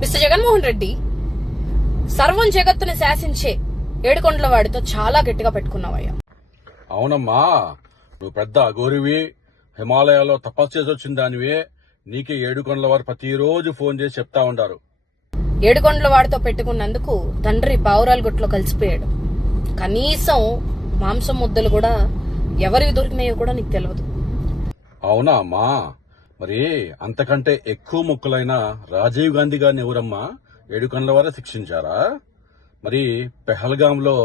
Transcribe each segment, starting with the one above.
Mister Jaganmohan Reddy, సర్వం జగత్తుని శాసించే ఏడుకొండల వాడితో చాలా గట్టిగా పెట్టుకున్నావయ్యా. అవునమ్మా, నువ్వు పెద్ద అఘోరివి, హిమాలయాల్లో తపస్సు చేసి వచ్చిన దానివే. నీకే ఏడుకొండల వారు ప్రతిరోజు ఫోన్ చేసి చెప్తా ఉంటారు. ఏడుకొండల వాడితో పెట్టుకున్నందుకు తండ్రి పావురాల గుట్లో కలిసిపోయాడు. కనీసం మాంసం ముద్దలు కూడా ఎవరికి దొరికినాయో కూడా నీకు తెలియదు. అవునా అమ్మా? మరి అంతకంటే ఎక్కువ ముక్కలైన రాజీవ్ గాంధీ గారిని ఎవరమ్మా ఏడుకొండల వారే శిక్షించారా? మరి పెహల్గాంలో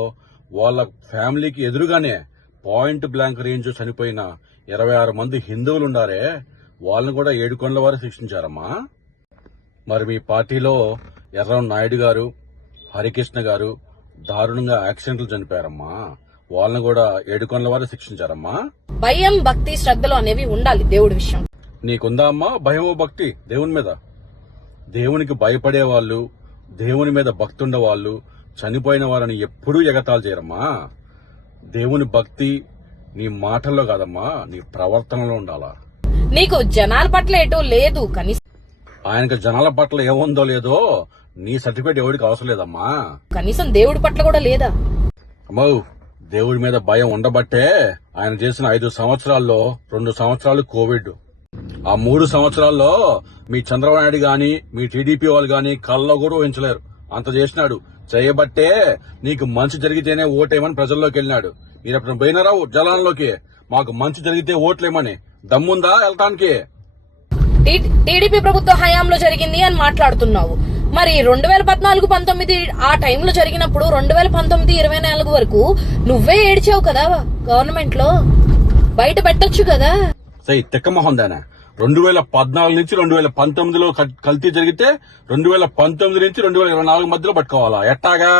వాళ్ళ ఫ్యామిలీకి ఎదురుగానే పాయింట్ బ్లాంక్ రేంజ్ చనిపోయిన 26 మంది హిందువులుండారే, వాళ్ళని కూడా ఏడుకొండల వారే శిక్షించారమ్మా. మరి మీ పార్టీలో ఎర్రం నాయుడు గారు, హరికృష్ణ గారు దారుణంగా యాక్సిడెంట్లు చనిపోయారమ్మా, వాళ్ళని కూడా ఏడుకొండల వారే శిక్షించారమ్మా. భయం, భక్తి, శ్రద్ధలు అనేవి ఉండాలి దేవుడి విషయం. నీకుందా అమ్మా భయమో భక్తి దేవుని మీద? దేవునికి భయపడే వాళ్ళు, దేవుని మీద భక్తి ఉండేవాళ్ళు చనిపోయిన వారిని ఎప్పుడూ ఎగతాళి చేయరమ్మా. దేవుని భక్తి నీ మాటల్లో కాదమ్మా, నీ ప్రవర్తనలో ఉండాలా. నీకు జనాల పట్ల ఏటో లేదు, కనీసం ఆయనకు జనాల పట్ల ఏముందో లేదో నీ సర్టిఫికేట్ ఎవరికి అవసరం లేదమ్మా. కనీసం దేవుడి పట్ల కూడా లేదా? అమ్మో, దేవుడి మీద భయం ఉండబట్టే ఆయన చేసిన 5 సంవత్సరాల్లో 2 సంవత్సరాలు కోవిడ్. ఆ 3 సంవత్సరాల్లో మీ చంద్రబాబు నాయుడు గాని, మీ టీడీపీ వాళ్ళు గాని కళ్ళలో కూడా ఊహించలేరు. అంత చేసినాడు. చేయబట్టే నీకు మంచి జరిగితేనే ఓటేమని ప్రజల్లోకి వెళ్ళినాడు. మీరు అప్పుడు పోయినారా జనాల్లోకి? మాకు మంచి జరిగితే ఓట్లేమని దమ్ముందా వెళ్ళటానికి? టీడీపీ ప్రభుత్వ హయాంలో జరిగింది అని మాట్లాడుతున్నావు. మరి 2014-19 ఆ టైంలో జరిగినప్పుడు 2019-24 వరకు నువ్వే ఏడ్చావు కదా గవర్నమెంట్ లో. బయట పెట్టొచ్చు కదా. సై తిక్కమోహన్ దానా 2014 నుంచి 2019లో కల్తీ జరిగితే 2019 నుంచి 2024 మధ్యలో పట్టుకోవాలా? ఎట్టాగా?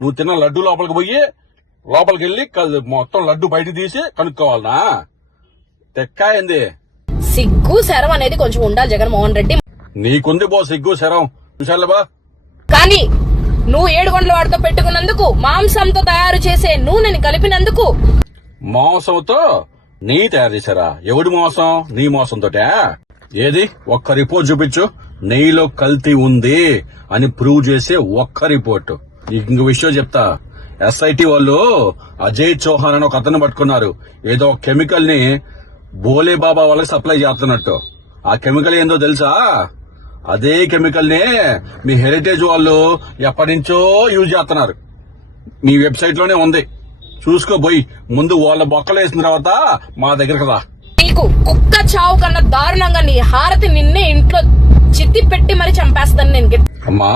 నువ్వు తిన్న లడ్డు లోపలికి వెళ్ళి మొత్తం లడ్డు బయట తీసి కనుక్కోవాలనా? తెక్కాయింది. సిగ్గు శరం అనేది కొంచెం ఉండాలి జగన్మోహన్ రెడ్డి. నీకుంది బో సిగ్గు శరం చూసాలబా. కానీ నువ్వు ఏడుకొండల వాడితో పెట్టుకున్నందుకు, మాంసంతో తయారు చేసే నూనెని కలిపినందుకు, మోసంతో నెయ్యి తయారు చేశారా? ఎవడి మోసం? నీ మోసంతోటే. ఏది ఒక్క రిపోర్ట్ చూపించు, నెయ్యిలో కల్తీ ఉంది అని ప్రూవ్ చేసే ఒక్క రిపోర్ట్. ఇంక విషయం చెప్తా. ఎస్ఐటి వాళ్ళు అజయ్ చౌహాన్ అని ఒక అతను పట్టుకున్నారు. ఏదో కెమికల్ ని బోలే బాబా వాళ్ళకి సప్లై చేస్తున్నట్టు. ఆ కెమికల్ ఏందో తెలుసా? అదే కెమికల్ ని మీ హెరిటేజ్ వాళ్ళు ఎప్పటి నుంచో యూజ్ చేస్తున్నారు. మీ వెబ్సైట్ లోనే ఉంది, చూసుకోబోయి. ముందు వాళ్ళ బొక్కలు వేసిన తర్వాత మా దగ్గరకు రా. నీకు కుక్క చావు కన్నా దారుణంగా నీ హారతి నిన్నే ఇంట్లో చిత్తి పెట్టి మరి చంపేస్తాను నేను. అమ్మా,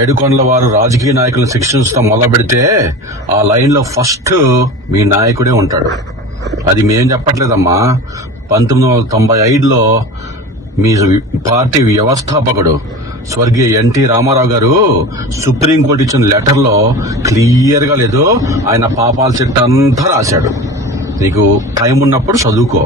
ఏడుకొండల వారు రాజకీయ నాయకులను శిక్షించడం మొదలు పెడితే ఆ లైన్ లో ఫస్ట్ మీ నాయకుడే ఉంటాడు. అది మేం చెప్పట్లేదమ్మా. 1995లో మీ పార్టీ వ్యవస్థాపకుడు స్వర్గీయ ఎన్టీ రామారావు గారు సుప్రీంకోర్టు ఇచ్చిన లెటర్ లో క్లియర్ గా లేదు, ఆయన పాపాల చిట్ట అంతా రాశాడు. నీకు టైం ఉన్నప్పుడు చదువుకో.